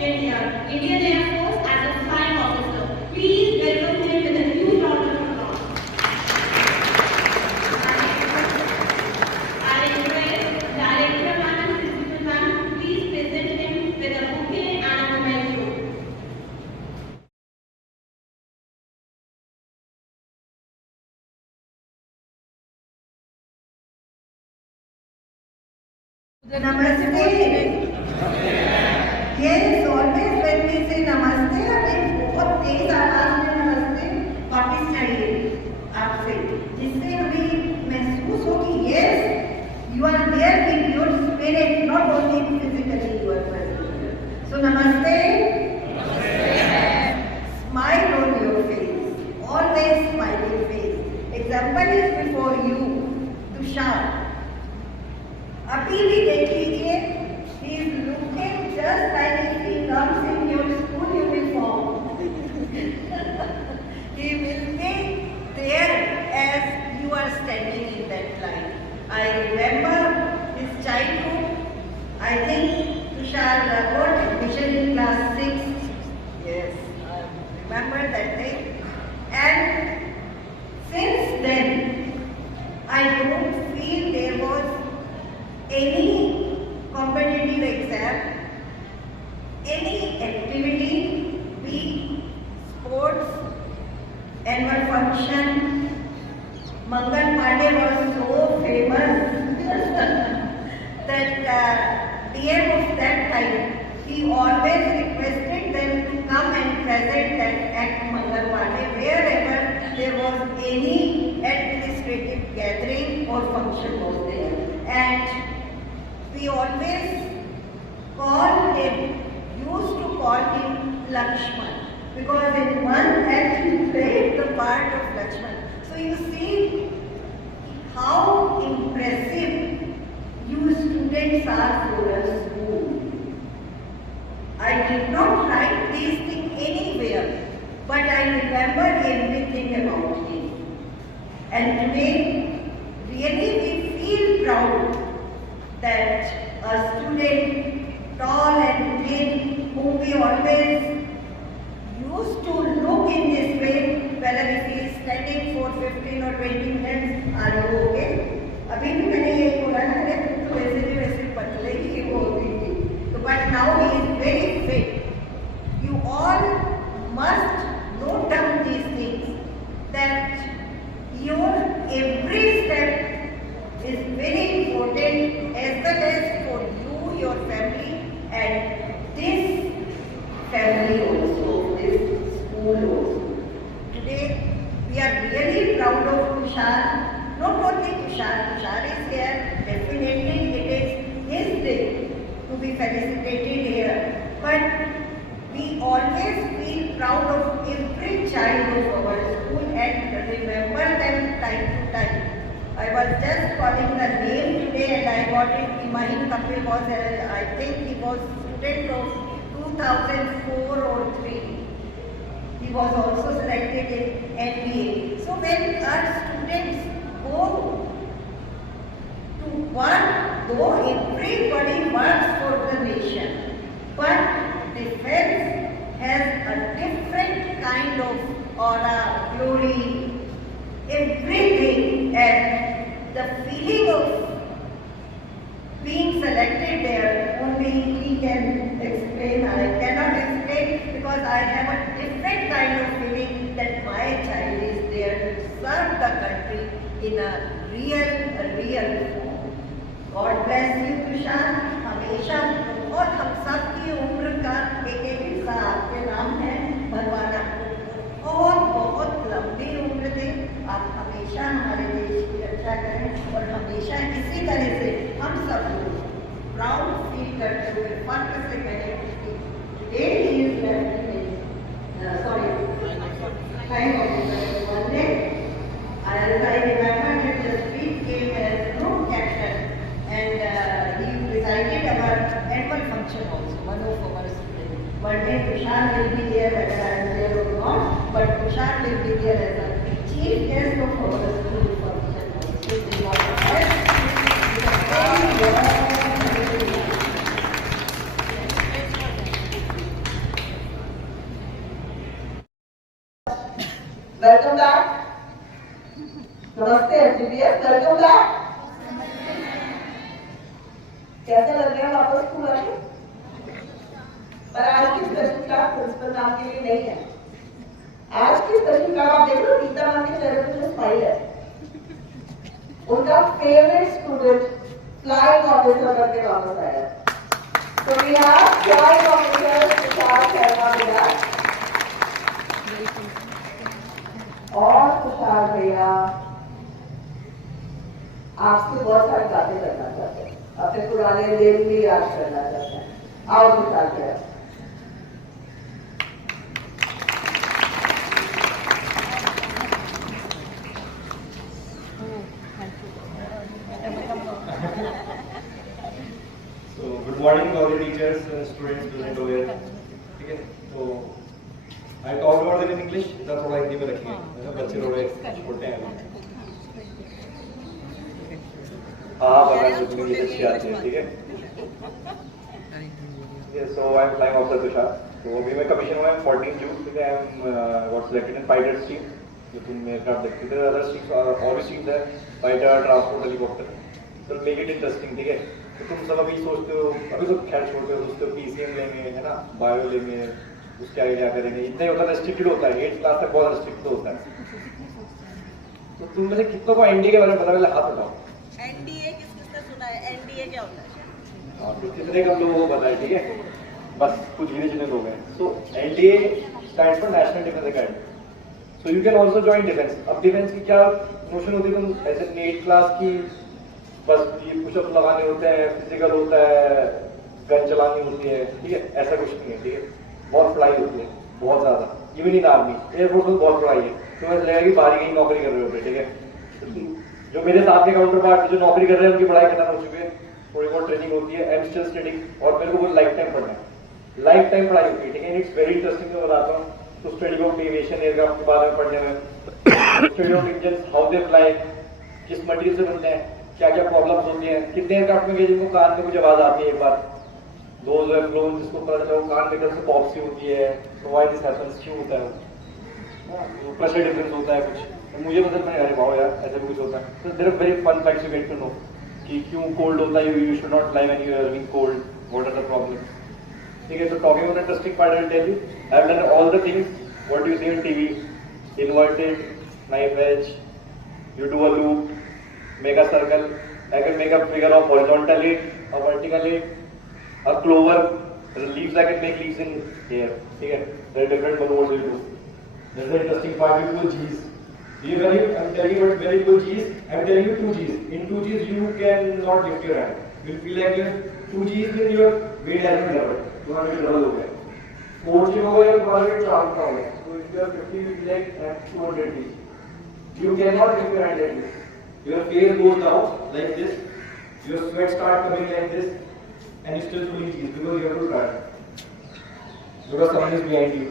India, Indian Air Force as a flying officer. Please welcome him with a huge round of applause. I request Director Madam Principal Ma'am to please present him with a bouquet and a memento. Namaste. Yes, always when we say namaste, हमें बहुत तेज आवाज में नमस्ते वापस चाहिए आपसे, जिससे हमें महसूस हो कि yes, you are there with your spirit, not only physically you are present. So namaste. Smile on your face, always smiling face. Example is before you, Tushar. अभी भी देख लीजिए, he is looking just like if he comes in your school uniform. He will be there as you are standing in that line. I remember his childhood. I think Tushar got admission in class 6. Yes, I remember that day. And since then, I don't feel there was any competitive exam, any activity, be sports, annual function. Mangal Pandey was so famous that DM of that time, he always requested them to come and present that at Mangal Pandey wherever there was any administrative gathering or function was there. And we always call him, used to call him Lakshman, because in one act he played the part of Lakshman. So you see how impressive you students are for a school. I did not write these things anywhere, but I remember everything about him. And today, really we feel proud that a student, tall and thin, whom we always used to look in this way, whether if he is standing for 15 or 20 minutes, are you okay? अभी भी मैंने यही बोला ना, अरे तुम तो वैसे भी वैसे पतले ही हो गई थी. So but now he is very fit. You all must note down these things, that your every step is very important as well as for you, your family, and this family also, this school also. Today, we are really proud of Tushar. Not only Tushar, Tushar is here, definitely it is his day to be felicitated here. But we always feel proud of every child of our school and remember them time to time. I was just calling the name today and I got it. Imahin Kapil was, I think he was student of 2004 or 3. He was also selected in NBA. So when our students go to work, though everybody works for the nation, but defense has a different kind of aura, glory, everything, and the feeling of being selected there, only he can explain. I cannot explain because I have a different kind of feeling that my child is there to serve the country in a real form. God bless you, Tushar. हमेशा बहुत हम सब की उम्र का एक हिस्सा आपके नाम है. भगवान आपको बहुत लंबी उम्र दे. आप हमेशा हमारे देश की रक्षा करें और हमेशा इसी तरह से हम सब लोग प्राउड फील करते हुए फख्र से कहें कि today he is left kind of one day. I remember that the speech came as no caption, and he presided our annual function also, one of our students. One day Tushar will be there, whether I am there or not, but Tushar will be there as a chief guest of our school function also. This is what I said. Welcome back. नमस्ते एफटीपीएस, welcome back. कैसा लग रहा है वापस school आके? पर आज की स्पेशल क्लास प्रिंसिपल मैम के लिए नहीं है। आज की स्पेशल क्लास आप देख लो, रीता मैम के चेहरे पे जो स्माइल है, उनका फेवरेट स्टूडेंट फ्लाइंग ऑफिसर करके वापस आया। तो we have flying officer Tushar Sharma भैया और तुषार भैया आपसे बहुत सारी बातें करना चाहते हैं, अपने पुराने दिन भी याद करना चाहते हैं। आओ तुषार भैया। So good morning all the teachers and students present over here. ठीक है, तो I talk about it in English, इतना थोड़ा हिंदी में रखेंगे, बच्चे थोड़े छोटे हैं अभी। हाँ पता है, जितनी भी अच्छी आती है, ठीक है। Yes, so I am flying officer Tushar. तो अभी मैं कमीशन हुआ है 14 जून, ठीक है। I am got selected in fighter stream. जो तुम एयरक्राफ्ट देखते थे, अदर स्ट्रीम्स और भी स्ट्रीम्स है, फाइटर, ट्रांसपोर्ट, हेलीकॉप्टर। तो मेक इट इंटरेस्टिंग, ठीक है। तो तुम सब अभी सोचते हो, अभी तो खैर छोड़ते हो, सोचते हो पीसीएम लेंगे, है ना, बायो लेंगे, उसके आगे क्या करेंगे, इतना ही होता है, रेस्ट्रिक्टेड होता है, 8th क्लास तक बहुत रेस्ट्रिक्टेड होता है। तो तुम में से कितनों को एनडीए के बारे में पता है, हाथ उठाओ। एनडीए किसने सुना है? एनडीए क्या होता है? हाँ, तो कितने कम लोगों को पता है, ठीक है, बस कुछ गिने चुने लोग हैं। So NDA stands for national defence academy. So you can also join defence. अब डिफेंस की क्या नोशन होती है, तुम ऐसे 8th क्लास की बस ये पुशअप लगाने होते हैं, फिजिकल होता है, गन चलानी होती है, ठीक है, ऐसा कुछ नहीं है, ठीक है। बहुत पढ़ाई होती है, बहुत ज्यादा, इवन इन आर्मी, एयरफोर्स में बहुत पढ़ाई है। तो ऐसा लगेगा कि बाहर कहीं नौकरी कर रहे होते, ठीक है। जो मेरे साथ के काउंटर पार्ट जो नौकरी कर रहे हैं, उनकी पढ़ाई खत्म हो चुकी है, थोड़ी बहुत ट्रेनिंग होती है, आई एम स्टिल स्टडीइंग, और मेरे को वो लाइफ टाइम पढ़ना है, लाइफ टाइम पढ़ाई होती है, ठीक है। इट्स वेरी इंटरेस्टिंग, मैं बताता हूँ। तो स्टडी ऑफ एविएशन, एयरक्राफ्ट के बारे में पढ़ने में, study of engine, how they fly, किस मटेरियल से बनते हैं, क्या क्या प्रॉब्लम्स होती हैं, कितने एयरक्राफ्ट में गए जिनको कान में कुछ आवाज आती है, एक बार दोज हैव फ्लोन, जिसको पता चला कान में कैसे पॉप सी होती है, तो व्हाई दिस हैपेंस, क्यों होता है, प्रेशर डिफरेंस होता है कुछ, तो मुझे मतलब मैं अरे वाओ यार, ऐसा भी कुछ होता है। तो there are very fun facts you get to know कि क्यों कोल्ड होता है, you should not fly when you are being cold, what are the problems, ठीक है। तो talking on interesting part, I will tell you, I have done all the things what you see on TV, inverted knife edge, you do a loop, make a circle, I can make a figure of horizontally or vertically, a clover, the leaves I can make leaves in here, ठीक है। There are different maneuvers you do. There's the interesting part, you do G's. I'm telling you what very good G's, I'm telling you 2 G's. In 2 G's you cannot lift your hand. You feel like your 2 G's in your weight has been doubled. 200 double हो गया। 4 G हो गया, 200 चार का हो गया। So if you have 50 you feel like 200 G's. You cannot lift your hand like this. Your face goes down like this. Your sweat starts coming like this, and you still doing G's because you have to try. Because someone is behind you,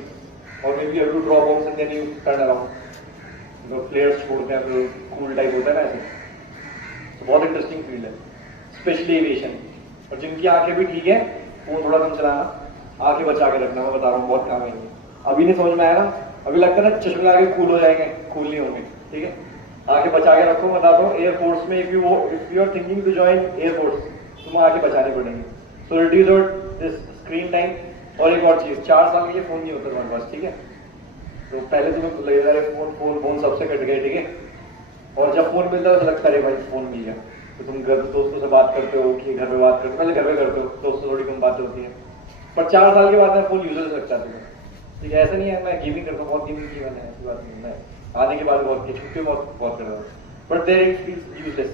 or maybe you have to draw bombs and then you turn around. The players छोड़ते हैं, फिर cool type होता है ना ऐसे। तो बहुत interesting field है, स्पेशली एविएशन। और जिनकी आंखें भी ठीक है, फोन थोड़ा कम चलाना, आंखें बचा के रखना, मैं बता रहा हूँ बहुत काम आएंगे। अभी नहीं समझ में आया ना, अभी लगता है ना चश्मे लगा के कूल हो जाएंगे, कूल नहीं होंगे, ठीक है। आगे बचा के रखो, बताता हूँ। एयरफोर्स में if you are thinking to join air force, तुम आगे बचाने पड़ेंगे। So reduce out this screen time. और एक और चीज, 4 साल के लिए फोन नहीं होता तुम्हारे पास, ठीक है। तो पहले तुम्हें लगेगा फोन सबसे कट गए, ठीक है। और जब फोन मिलता है तो लगता है भाई फोन मिल गया, तो तुम घर दोस्तों से बात करते हो कि घर में बात करते हो, पहले घर में करते हो, दोस्तों थोड़ी कम बातें होती है। पर 4 साल के बाद में फोन यूजलेस लगता है तुम्हें, ठीक है। ऐसा नहीं है मैं गेमिंग करता हूँ, बहुत गेमिंग की मैंने, ऐसी बात नहीं है। आने के बाद बहुत की छुट्टी बहुत कर रहा हूँ, but there it feels useless.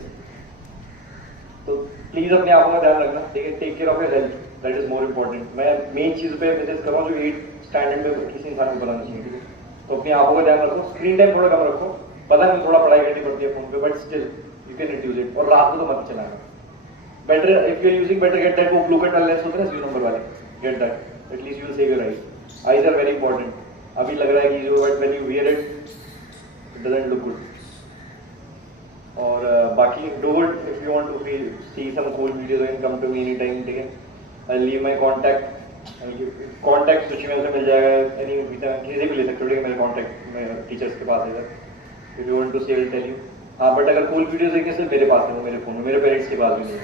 तो प्लीज अपने आंखों का ध्यान रखना, ठीक है। Take care of your health, that is more important. मैं मेन चीज पे विजिट कर रहा हूँ जो 8th स्टैंडर्ड में किसी इंसान को बनाना चाहिए, ठीक है। तो अपनी आंखों का ध्यान रखो, स्क्रीन टाइम थोड़ा कम रखो। पता है थोड़ा पढ़ाई करनी पड़ती है फोन पे, but still you can reduce it. और रात को तो मत चलाना। Better if you are using, better get that वो ब्लू कट लेंस होता है ना 0 नंबर वाले, get that, at least you will save your eyes. Eyes are very important. अभी लग रहा है कि जो but when you wear it doesn't look good. और बाकी do it if you want to see some cool videos, and come to me anytime, ठीक है। I'll leave my contact contact सूची में से मिल जाएगा, यानी किसी भी ले सकते हो, ठीक है, मेरे कॉन्टैक्ट मेरे टीचर्स के पास है sir, if you want to see will tell you. हाँ बट अगर कूल वीडियोस देखने से मेरे पास है, वो मेरे फोन में, मेरे पेरेंट्स के पास भी नहीं है,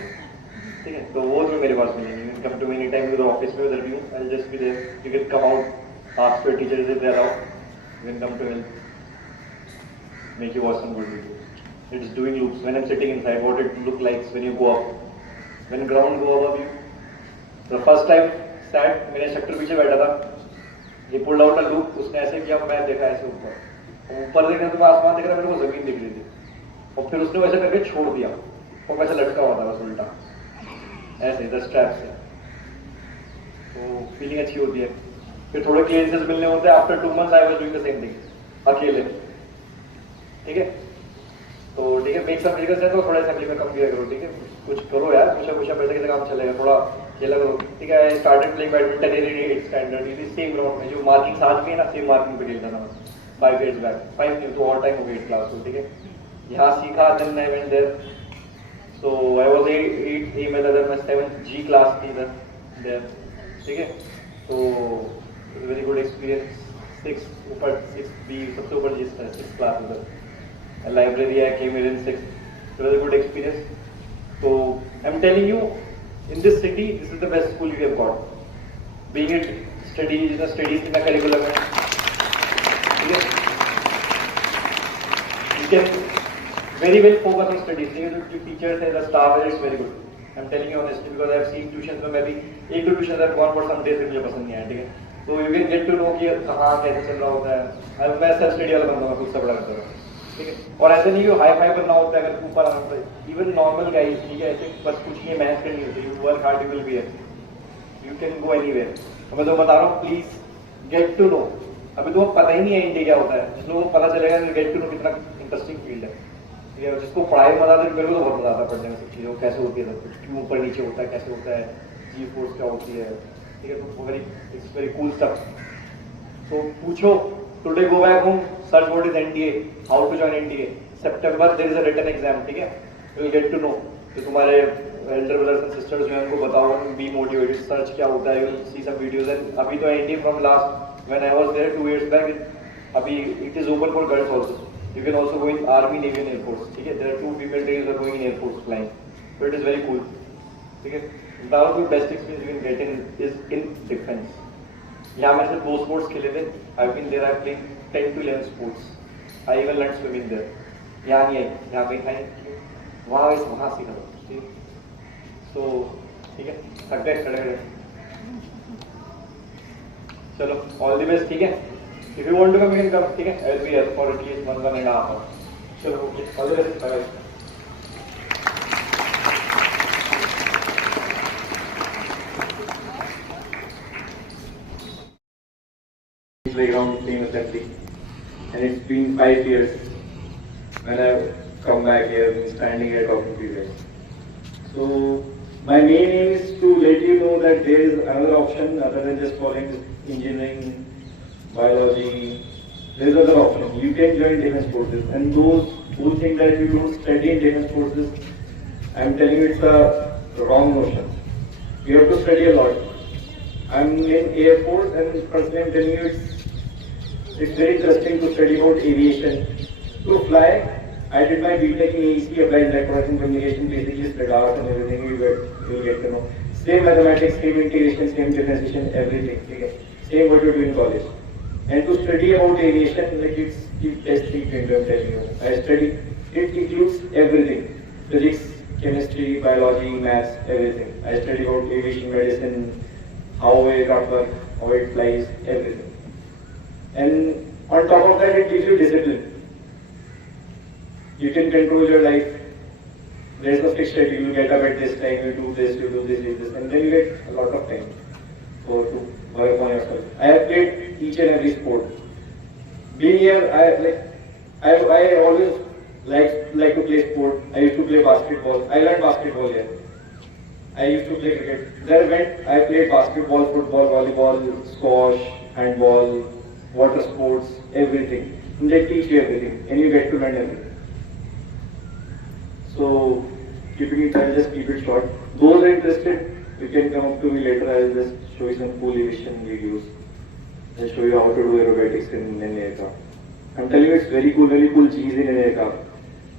ठीक है, तो वो तो मेरे पास मिलेंगे। You can come to me any time, to the office में उधर भी हूँ, I will just be there, you can come out, ask your teacher if they are out, you can come to help, make you watch some good videos. It is doing loops. When I'm sitting inside, what it look like when you go up, when ground go above you. The first time sat, मेरे instructor पीछे बैठा था, ये pulled out a loop, उसने ऐसे किया, मैं देखा ऐसे ऊपर, ऊपर देखा तो मैं आसमान देख रहा, मेरे को जमीन दिख रही थी, और फिर उसने वैसे करके छोड़ दिया, और वैसे लटका हुआ था बस उल्टा, ऐसे 10 स्ट्रैप से, तो फीलिंग अच्छी होती है। फिर थोड़े क्लियरेंसेस मिलने होते हैं, after 2 months I was doing the same thing अकेले, ठीक है, तो ठीक है, मेक सम फिजिकल सेंस, थोड़ा असेंबली में कम किया करो, ठीक है, कुछ करो यार, कुछ पैसे के काम चलेगा, थोड़ा खेला करो, ठीक है। I started playing badminton in 8th standard, ये सेम ग्राउंड में जो मार्किंग आज भी है ना, सेम मार्किंग पे खेलता था मैं 5 years बैक, 5 नहीं तो ऑल टाइम हो गई क्लास को, ठीक है, यहाँ सीखा, then I went there, so I was 8 A में था, मैं 7th G क्लास थी देयर, ठीक है, तो वेरी गुड एक्सपीरियंस। 6 ऊपर 6B सबसे ऊपर जिस 6th क्लास उधर library I came here in 6th. It was a good experience. So I'm telling you, in this city, this is the best school you have got. Being it studies in the curriculum, okay? You can very well focus on studies. The teachers and the staff is very good. I'm telling you honestly because I have seen tuitions में मैं भी एक दो tuitions have gone for some days मुझे पसंद नहीं आया, ठीक है, तो you can get to know कि कहाँ कैसे चल रहा होता है। मैं सेल्फ स्टडी वाला बंदा हूँ, खुद से बड़ा करता हूँ, ठीक है, और ऐसे नहीं कि हाई फाई बनना होता है, अगर ऊपर आना होता है, इवन नॉर्मल गाइस, ठीक है, ऐसे बस कुछ नहीं, मेहनत करनी होती है, you work hard you will be here, you can go anywhere. तो मैं तो बता रहा हूँ, प्लीज गेट टू नो, अभी तो पता ही नहीं है इंडिया क्या होता है, जिस लोगों को पता चलेगा गेट टू नो कितना इंटरेस्टिंग फील्ड है, ठीक है, जिसको पढ़ाई में मजा आता है, मेरे को तो बहुत मजा आता है पढ़ने में, सब चीज़ों कैसे होती है, सब कुछ क्यों ऊपर नीचे होता है, कैसे होता है, जी फोर्स क्या होती है, ठीक है, तो इट्स वेरी कूल स्टफ। तो पूछो, today go back home, search what is NDA, how to join NDA, September there is a written exam, ठीक है, you will get to know, तो तुम्हारे elder brothers and sisters जो हैं उनको बताओ, be motivated, सर्च क्या होता है, you will see some videos, and अभी तो NDA from last when I was there 2 years back, अभी it is open for girls also, you can also go in army, navy and air force, ठीक है, there are 2 female trainers who are going in air force flying, so it is very cool, ठीक है। Now the best experience you can get in is in defense। यहाँ मैंने सिर्फ 2 sports खेले थे, I've been there, I've played 10 to 11 sports, I even learned swimming there। यहाँ नहीं है, यहाँ कहीं था नहीं, वहाँ सीखा था, ठीक, सो ठीक है, थक गए खड़े खड़े, चलो ऑल द बेस्ट, ठीक है, if you want to come you can come, ठीक है, I will be here for at least 1.5 hours, चलो okay, all the best, bye bye. Playground playing assembly, and it's been 5 years when I come back here, standing here talking to you guys. So my main aim is to let you know that there is another option other than just following engineering, biology. There is another option. You can join defense forces, and those who think that you don't study in defense forces, I am telling you it's a wrong notion. You have to study a lot. I'm in Air Force, and personally I'm telling you it's very interesting to study about aviation. To fly, I did my BTech in AEC, applied electronics and communication, basically radars and everything you will get to know. Same mathematics, same integration, same differentiation, everything. Okay? Same what you do in college. And to study about aviation, like it's best thing to do, I'm telling you. I study, it includes everything. Physics, chemistry, biology, maths, everything. I study about aviation medicine, how aircraft work, how it flies, everything. And on top of that, it gives you discipline. You can control your life. There is no fixed schedule. You get up at this time, you do this, and then you get a lot of time to work on yourself. I have played each and every sport. Being here, I always like to play sport. I used to play basketball. I learned basketball here. I used to play cricket. There I played basketball, football, volleyball, squash, handball, water sports, everything. And they teach you everything, and you get to learn everything. So, keeping it, I'll just keep it short. Those are interested, you can come up to me later. I'll just show you some cool aviation videos, and show you how to do aerobatics in an aircraft. I'm telling you, it's very cool cheese in an aircraft.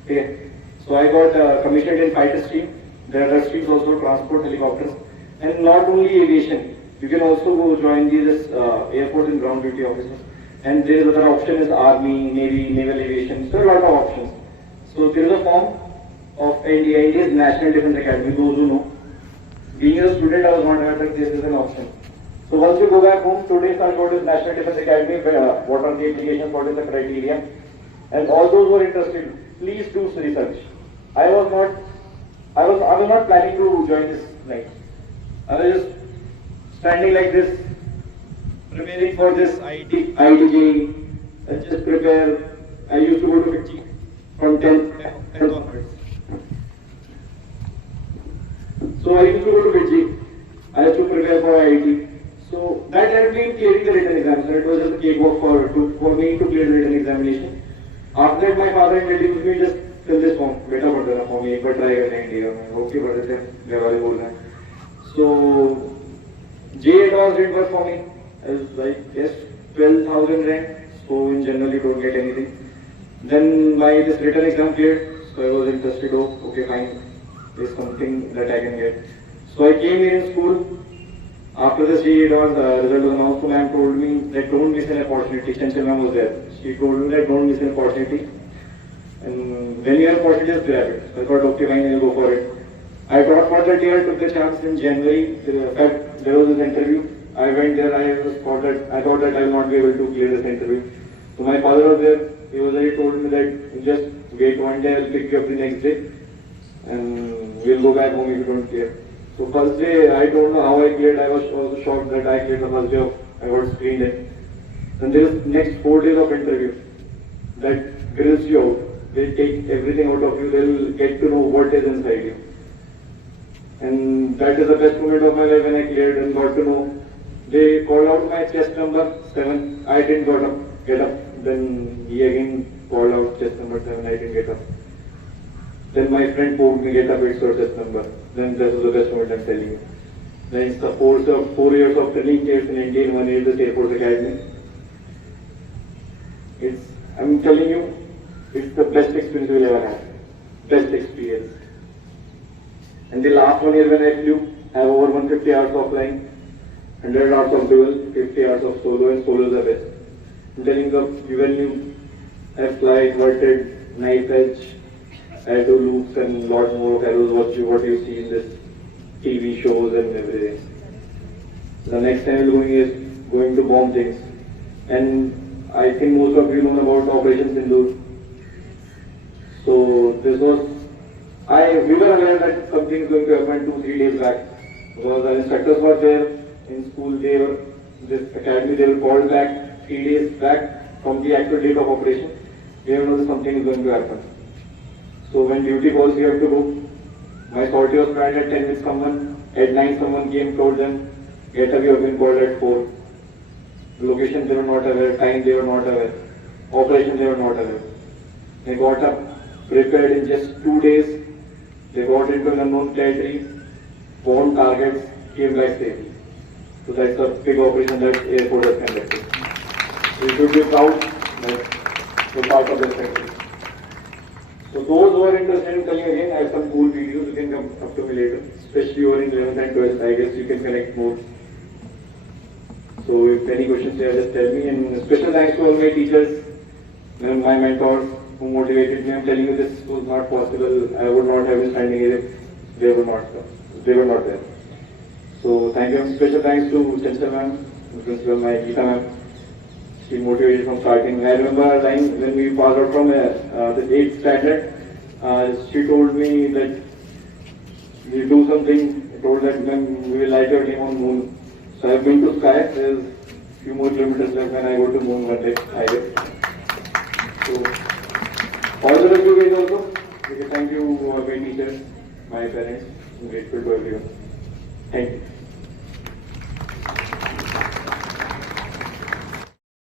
Okay. So I got commissioned in fighter stream. There are other streams also, transport, helicopters, and not only aviation. You can also go join these Air Force and ground duty officers. And there is other option is Army, Navy, Naval Aviation. So there are a lot of options. So there is a form of NDA, India's National Defense Academy. Those who know, being a student, I was not aware that this is an option. So once you go back home, today's I go to National Defense Academy. What are the applications? What is the criteria? And all those who are interested, please do research. I was not planning to join this night. I was just standing like this, preparing for this IIT, and just prepare. I used to go to FITCHI from 10th onwards. So I used to go to FITCHI. I used to prepare for IIT. So that helped me in clearing the written exam. So it was just a cakewalk for me to clear the written examination. After that, my father introduced me, just fill this form. बेटा पढ़ देना form एक बार try करने India में. Okay पढ़ देते हैं. घर वाले बोल रहे हैं. So JEE didn't work for me. I was like, yes, 12,000 rank. So in general you don't get anything. Then my this written exam cleared. So I was interested. Oh, okay, fine. There's something that I can get. So I came here in school. After the JEE result was announced, the ma'am told me that don't miss an opportunity. Chanchal ma'am was there. She told me that don't miss an opportunity. And when you have opportunity, just grab it. So I thought, okay, fine, I'll go for it. I thought for that year, took the chance in January. In fact, there was this interview. I went there. I thought that I will not be able to clear this interview. So my father was there. He told me that just wait one day. I'll pick you up the next day, and we'll go back home if you don't clear. So first day, I don't know how I cleared. I was also shocked that I cleared the first day. I got screened in. Then there is next 4 days of interview that grills you out. They take everything out of you. They will get to know what is inside you. And that is the best moment of my life when I cleared and got to know. They called out my chest number 7. I didn't get up. Then he again called out chest number 7. I didn't get up. Then my friend told me get up, it's your chest number. Then this was the best moment I'm telling you. Then it's the 4 years of training years in India in 1 year the Air Force Academy. I'm telling you, it's the best experience we'll ever have. Best experience. And the last 1 year when I flew, I have over 150 hours of flying, 100 hours of dual, 50 hours of solo, and solo is the best. I'm telling you, when you have fly, inverted, knife edge, aero loops and lot more of arrows, what you see in this TV shows and everything. The next time we're going is going to bomb things. And I think most of you know about Operation Sindoor. So this was, we were aware that something is going to happen 2-3 days back. Because our instructors were there in school, this academy, they were called back 3 days back from the actual date of operation. We have known that something is going to happen. So when duty calls, you have to go. My sortie was planned at 10 with someone. At 9, someone came, told them, get up, you have been called at 4. Location, they were not aware. Time, they were not aware. Operation, they were not aware. They got up, prepared in just 2 days. They got into an unknown territory, bombed targets, came back safely. So that's a big operation that Air Force has conducted. We should be proud that we're part of this country. So those who are interested in telling again, I have some cool videos, you can come up to me later. Especially you are in 11th and 12th, I guess you can connect more. So if any questions you have, just tell me. And special thanks to all my teachers and my mentors who motivated me. I'm telling you this was not possible. I would not have been standing here if they were not there. So thank you. Special thanks to Chanchal ma'am, principal, my Geeta ma'am. She motivated from starting. I remember a time when we passed out from the 8th standard, she told me that we'll do something. I told that we will light your name on moon. So I've been to sky. There's a few more kilometers left when I go to moon one day. I guess. So all the rest of you guys also. Okay, thank you, my teachers, my parents. I'm grateful to everyone. Thank you.